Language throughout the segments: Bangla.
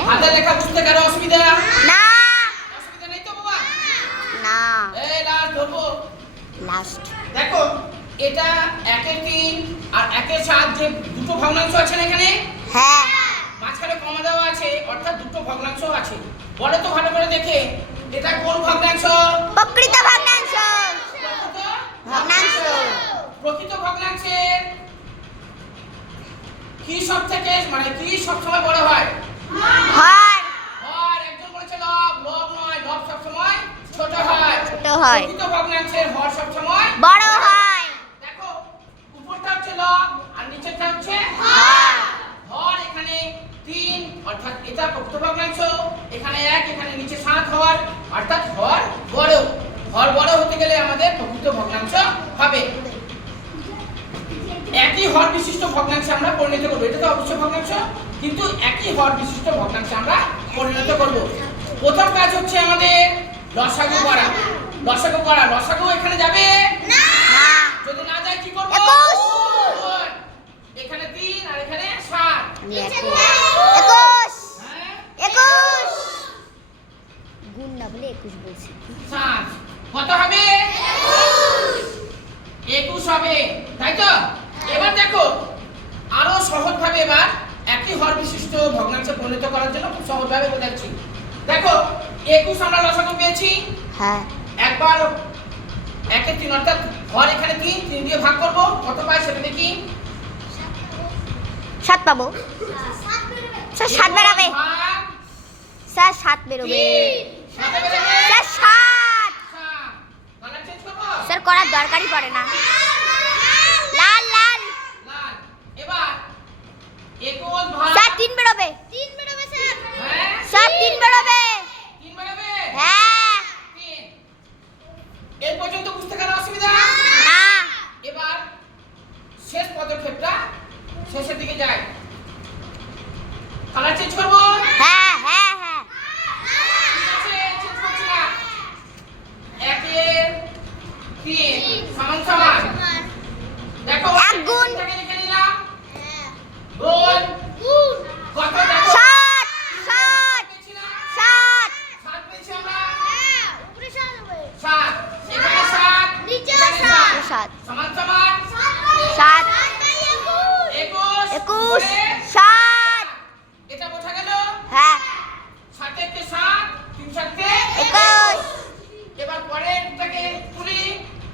হাতে লেখা বুঝতে কারও অসুবিধা? না। অসুবিধা নেই তো বাবা? না। এই লাস্ট ধরবো। লাস্ট দেখো এটা একের তিন আর একের সাত যে দুটো ভগ্নাংশ আছে না এখানে হ্যাঁ। মাঝখানে কমা দেওয়া আছে অর্থাৎ দুটো ভগ্নাংশ আছে। বলো তো ভালো করে দেখে এটা কোন ভগ্নাংশ? প্রকৃত ভগ্নাংশ প্রকৃত ভগ্নাংশ প্রকৃত ভগ্নাংশের কি সব থেকে মানে কি সব সময় বড় হয় হর হর একজন বলেছে লব লব নয় লব সব সময় ছোট হয় ছোট হয় প্রকৃত ভগ্নাংশের হর সব সময় বড় হয় দেখো উপরটা হচ্ছে লব আর নিচেরটা হচ্ছে হর হর এখানে তিন অর্থাৎ এটা প্রকৃত ভগ্নাংশ এখানে এক এখানে হর অর্থাৎ হর বড়। হর বড় হতে গেলে আমাদের প্রকৃত ভগ্নাংশ হবে। একই হর বিশিষ্ট ভগ্নাংশে আমরা পরিণত করব। এটা তো অবশ্যই ভগ্নাংশ কিন্তু একই হর বিশিষ্ট ভগ্নাংশে আমরা পরিণত করব। প্রথম কাজ হচ্ছে আমাদের লসাগু করা। লসাগু করা। লসাগু এখানে যাবে? যদি না যায় কি করব? এখানে তিন আর এখানে সাত। একুশ বলছি কত হবে? একুশ। হবে। তাই তো? এবার দেখো আরও সহজ ভাবে এবার একই হর বিশিষ্ট ভগ্নাংশে পরিণত করার জন্য খুব সহজ ভাবে বোঝাচ্ছি দেখো একুশ আমরা লসাগু পেয়েছি। হ্যাঁ। একবার একের তিন অর্থাৎ হর এখানে তিন তিন দিয়ে ভাগ করব। কত পাই সেটা দেখি সাত পাবো। স্যার সাত বেরাবে। স্যার সাত। বেরোবে? স্যার করার দরকারই পড়ে না। লাল লাল। স্যার তিন বেরোবে হ্যাঁ? স্যার তিন বেরোবে তিন বেরোবে? হ্যাঁ তিন। এই পর্যন্ত বুঝতে কারও অসুবিধা না এবার শেষ পদক্ষেপটা শেষের দিকে যায় কালার চেঞ্জ করব হ্যাঁ হ্যাঁ হ্যাঁ ঠিক আছে চেঞ্জ করছি না একের তিন সমান সমান দেখো এক গুণ। এটাকে লিখে নিলাম গুণ কত দেখো সাত সাত পেয়েছি না? সাত সাত পেয়েছি আমরা সাত এখানে সাত নিচেও এখানে সাত। সাত। সমান সমান সাত একুশ একুশ করে সাত এটা বোঝা গেল হ্যাঁ সাতেরকে সাত তিন সাতকে একুশ এবার পরেরটাকে তুলি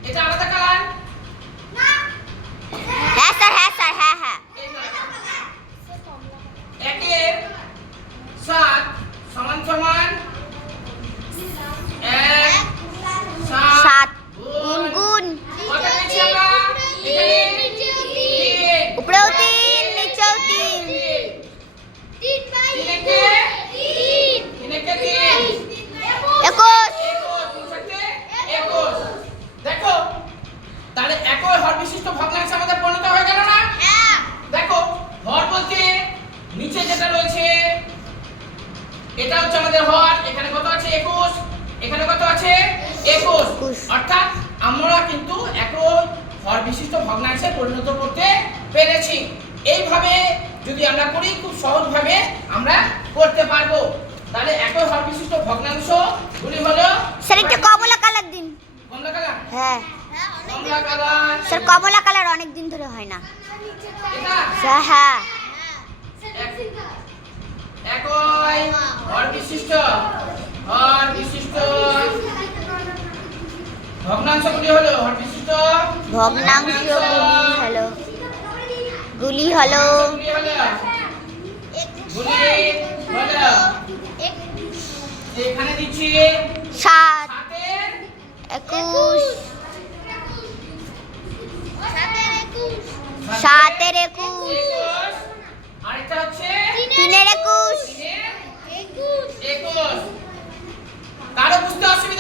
এটা আলাদা কালার হ্যাঁ স্যার হ্যাঁ স্যার হ্যাঁ হ্যাঁ এই কালার। একের সাত সমান সমান এক সাত সাত গুণ গুণ কত পেয়েছি আমরা এখানে তিন উপরেও তিন নিচেও তিন তিনেকে তিনেকে তিন একুশ একুশ, তিন সাতে একুশ। দেখো তাহলে একই হর বিশিষ্ট ভগ্নাংশ আমাদের পরিণত হয়ে গেল না? দেখো হর বলতে নিচে যেটা রয়েছে এটা হচ্ছে আমাদের হর। এখানে কত আছে? একুশ। এখানে কত আছে? একুশ। একুশ। অর্থাৎ আমরা কিন্তু একই হর বিশিষ্ট ভগ্নাংশে পরিণত করতে পেরেছি। এইভাবে যদি আমরা করি খুব সহজভাবে আমরা করতে পারব। তাহলে একই হর বিশিষ্ট ভগ্নাংশ গুলি হলো একটু কমলা কালার দিন। কমলা কালার? হ্যাঁ। স্যার কমলা কালার অনেক দিন ধরে হয় না। স্যার হ্যাঁ। একই হর বিশিষ্ট হর বিশিষ্ট ভগ্নাংশগুলি হলো হর বিশিষ্ট হলো গুলি হলো গুলি হলো এখানে দিচ্ছি। gonna see me